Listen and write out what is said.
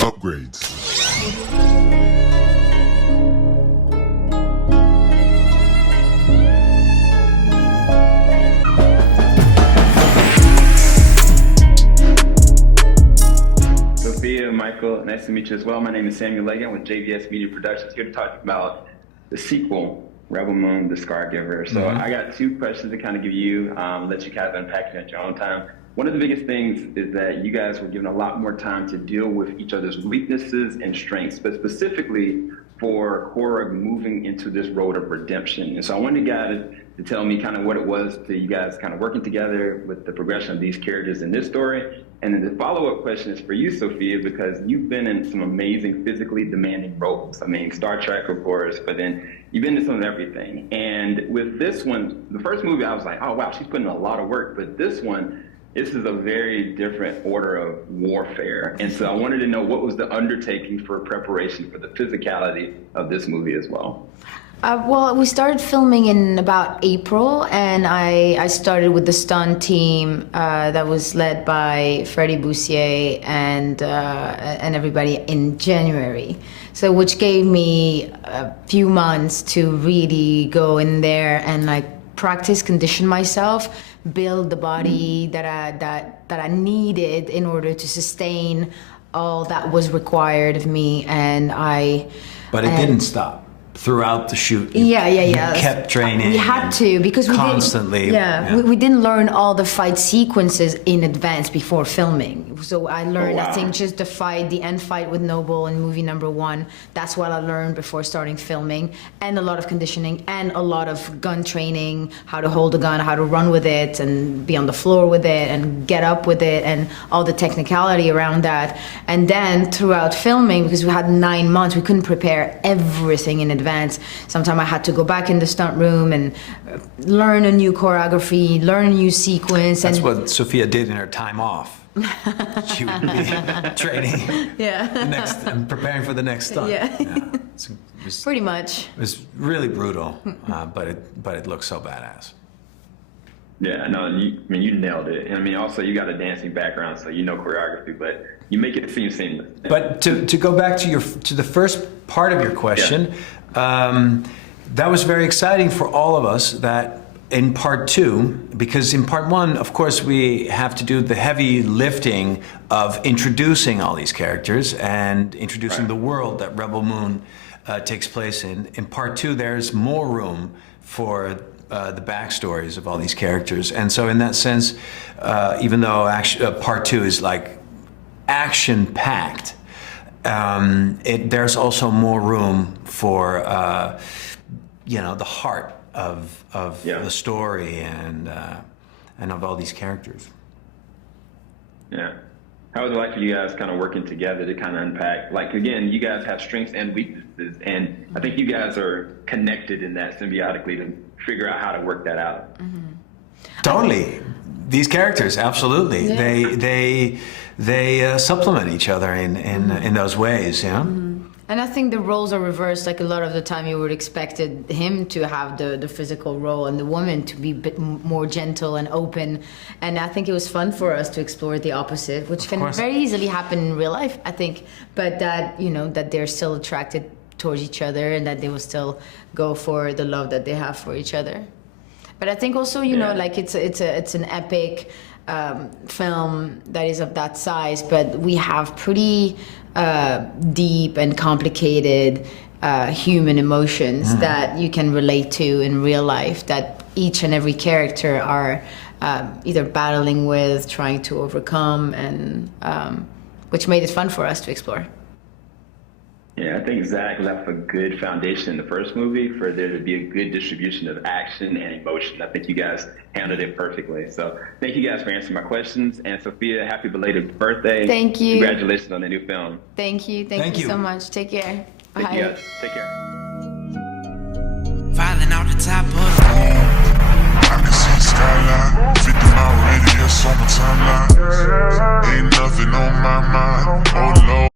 Upgrades. Sophia, Michael, nice to meet you as well. My name is Samuel Leggett with JVS Media Productions, here to talk about the sequel, Rebel Moon, The Scargiver. So I got two questions to kind of give you, let you kind of unpack it at your own time. One of the biggest things is that you guys were given a lot more time to deal with each other's weaknesses and strengths, but specifically for Coller moving into this road of redemption. And so I wanted you guys to tell me kind of what it was to you guys kind of working together with the progression of these characters in this story. And then the follow-up question is for you, Sophia, because you've been in some amazing physically demanding roles. I mean, Star Trek, of course, but then you've been in some of everything. And with this one, the first movie, I was like, oh, wow, she's putting in a lot of work. But this one, this is a very different order of warfare. And so I wanted to know what was the undertaking for preparation for the physicality of this movie as well. Well, we started filming in about April, and I started with the stunt team that was led by Freddie Boussier and everybody in January. So, which gave me a few months to really go in there and like practice, condition myself, build the body that I needed in order to sustain all that was required of me, But it didn't stop. Throughout the shoot, you kept training. We had to, because we constantly. We didn't learn all the fight sequences in advance before filming. So I learned, I think, just the end fight with Noble in movie number 1. That's what I learned before starting filming, and a lot of conditioning and a lot of gun training, how to hold a gun, how to run with it, and be on the floor with it, and get up with it, and all the technicality around that. And then throughout filming, because we had 9 months, we couldn't prepare everything in advance. Sometimes I had to go back in the stunt room and learn a new choreography, learn a new sequence. That's what Sophia did in her time off. She would be training and preparing for the next stunt. It was, pretty much. It was really brutal, but it looked so badass. Yeah, no, you nailed it. And I mean, also you got a dancing background, so you know choreography, but you make it seem seamless. But to go back to the first part of your question, that was very exciting for all of us. That in part 2, because in part 1, of course, we have to do the heavy lifting of introducing all these characters and introducing the world that Rebel Moon takes place in. In part 2, there's more room for the backstories of all these characters. And so in that sense, even though part 2 is like action-packed, there's also more room for the heart of the story and of all these characters. Yeah. How was it like for you guys kind of working together to kind of unpack? Like, again, you guys have strengths and weaknesses, and I think you guys are connected in that symbiotically to figure out how to work that out. Totally. These characters, absolutely. Yeah. They supplement each other in those ways, And I think the roles are reversed. Like a lot of the time you would expected him to have the physical role and the woman to be a bit more gentle and open. And I think it was fun for us to explore the opposite, which can very easily happen in real life, I think. But that, that they're still attracted towards each other and that they will still go for the love that they have for each other. But I think also, like it's an epic film that is of that size, but we have pretty deep and complicated human emotions that you can relate to in real life, that each and every character are either battling with, trying to overcome, and which made it fun for us to explore. Yeah, I think Zack left a good foundation in the first movie for there to be a good distribution of action and emotion. I think you guys handled it perfectly. So thank you guys for answering my questions. And Sophia, happy belated birthday. Thank you. Congratulations on the new film. Thank you. Thank you so much. Take care. Bye. Thank you guys. Take care. Falling out the top of the moon. I can see the skyline, 50 mile radius on my timeline. Ain't nothing on my mind. Oh Lord.